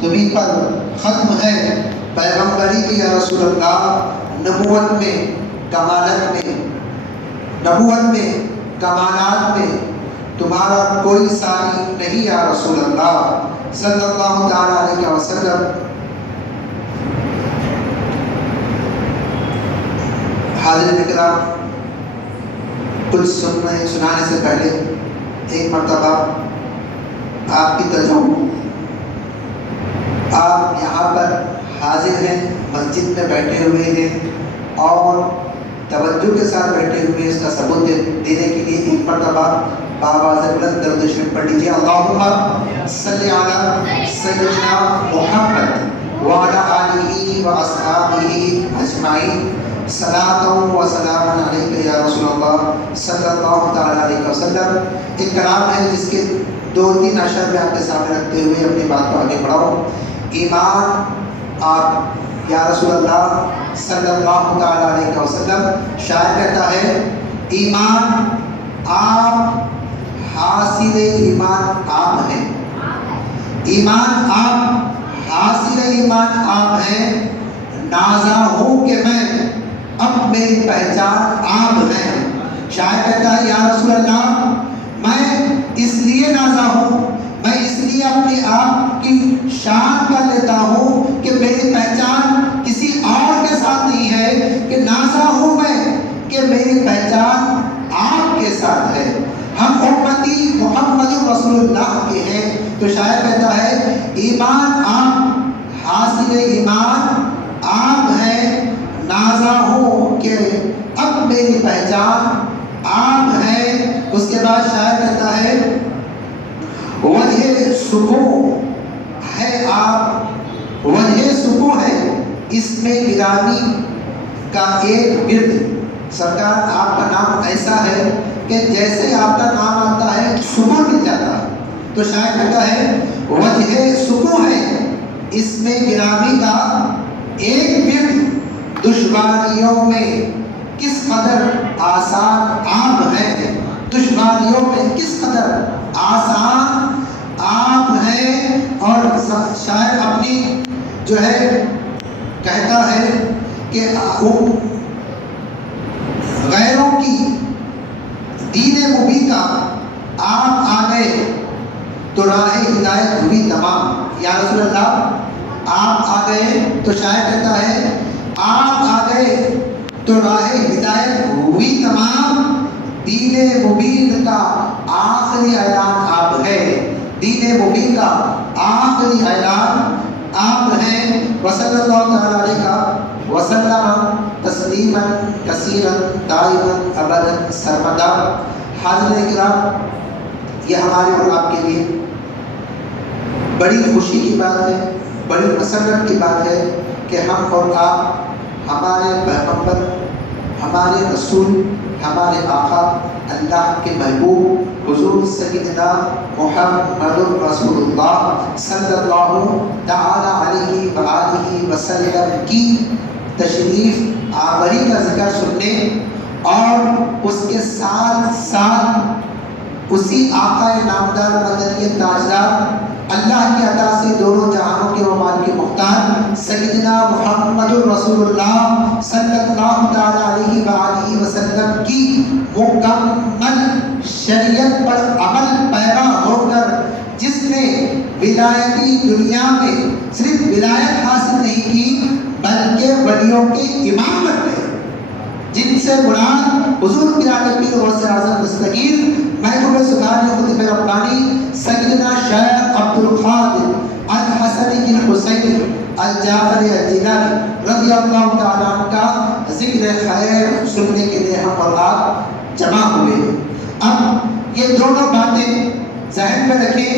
تمہیں پر ختم ہے پیغمبری کی یا رسول اللہ، نبوت میں کمالات میں تمہارا کوئی ثانی نہیں یا رسول اللہ صلی اللہ تعالیٰ علیہ وسلم۔ حاضرین کرام، کچھ سنانے سے پہلے ایک مرتبہ آپ کی توجہ، آپ یہاں پر حاضر ہیں، مسجد میں بیٹھے ہوئے ہیں اور توجہ کے ساتھ بیٹھے ہوئے، اس کا ثبوت دینے کے لیے ایک مرتبہ بآواز بلند درود شریف پڑھ لیجیے۔ اللہم صلی علی سیدنا محمد وعلی آلہ واصحابہ اجمعین، صلاۃ و سلام علیک یا رسول اللہ صلی اللہ تعالیٰ علیہ وسلم۔ ایک کلام ہے جس کے 2-3 اشعار میں آپ کے سامنے رکھتے ہوئے اپنی بات کو آگے بڑھاؤں۔ ایمان آپ یا رسول اللہ صلی اللہ تعالیٰ علیہ وسلم، شاعر کہتا ہے ایمان آپ، حاصل ایمان آپ ہیں، ایمان آپ، حاصل ایمان آپ ہیں، نازا ہوں کہ میں اب میری پہچان آپ ہیں۔ شاعر کہتا ہے یا رسول اللہ میں اس لیے نازا ہوں، میں اس لیے اپنے آپ کی شان کر لیتا ہوں کہ میری پہچان کسی اور کے ساتھ نہیں ہے، کہ نازا ہوں میں کہ میری پہچان آپ کے ساتھ ہے، ہم امتی محمد رسول اللہ کے ہیں۔ تو شاعر کہتا ہے ایمان آپ، حاصل ایمان آپ ہیں، نازا ہوں کہ اب میری پہچان آپ ہے۔ اس کے بعد شاعر کہتا ہے وجہ سکون ہے آپ، وجہ سکون ہے اس میں گرامی کا ایک ورد، سرکار آپ کا نام ایسا ہے کہ جیسے آپ کا نام آتا ہے سکون مل جاتا ہے۔ تو شاعر کہتا ہے وجہ سکون ہے اس میں گرامی کا ایک ورد، دشواریوں میں کس قدر آسان آپ ہیں، دشواریوں میں کس قدر آسان آپ ہیں۔ اور شاعر اپنی جو ہے کہتا ہے کہ غیروں کی دین مبین کا آپ آ گئے تو راہ ہدایت ہوئی تمام۔ یا رسول اللہ آپ آ گئے، تو شاعر کہتا ہے آپ آ گئے تو راہ ہدایت ہوئی تمام، دین مبین کا آخری اعلان آپ ہے، دین مبین کا آخری اعلان آپ ہیں۔ وصلی اللہ تعالیٰ علیہ وسلم تسلیما کثیرا دائما ابدا سرمدا۔ حاضرین کرام، یہ ہمارے اور آپ کے لیے بڑی خوشی کی بات ہے، بڑی مسرت کی بات ہے کہ ہم اور آپ ہمارے پیغمبر، ہمارے رسول، ہمارے آقا، اللہ کے محبوب حضور سیدنا محمد رسول اللہ صلی اللہ تعالی علیہ وآلہ وسلم کی تشریف آوری کا ذکر سننے اور اس کے ساتھ ساتھ اسی آقا نامدار مدنی تاجدار، اللہ کی عطا سے دونوں جہانوں کے ومال کے مختار سیدنا محمد رسول اللہ صلی اللہ تعالی علیہ وآلہ وسلم کی مکمل شریعت پر عمل پیرا ہو کر جس نے ولایتی دنیا میں صرف ولایت حاصل نہیں کی بلکہ ولیوں کی امامت میں، جن سے مراد حضور پیران پیر غوث اعظم دستگیر محبوب سبحانی خطیب ربانی سیدنا شیخ عبد القادر الحسنی الحسینی الجعفری الجیلانی رضی اللہ تعالیٰ عنہ کا ذکر خیر سننے کے لیے ہم اور آپ جمع ہوئے۔ اب یہ دونوں باتیں ذہن میں رکھیں،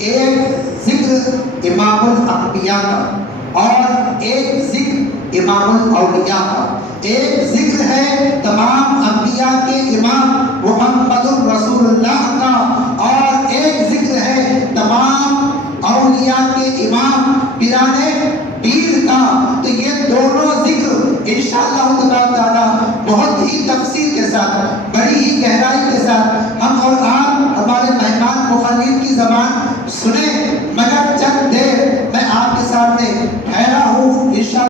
ایک ذکر امام الانبیاء کا اور ایک ذکر امام الاولیاء کا۔ ایک ذکر ہے تمام انبیاء کے امام محمد رسول اللہ کا، اور ایک ذکر ہے تمام اولیاء کے امام پیران پیر کا۔ تو یہ دونوں ذکر انشاءاللہ تعالی بہت ہی تفصیل کے ساتھ، بڑی ہی گہرائی کے ساتھ ہم اور آپ ہمارے مہمان مخرب کی زبان سنیں، مگر چند دیر میں آپ سامنے ٹھہرا ہوں انشاءاللہ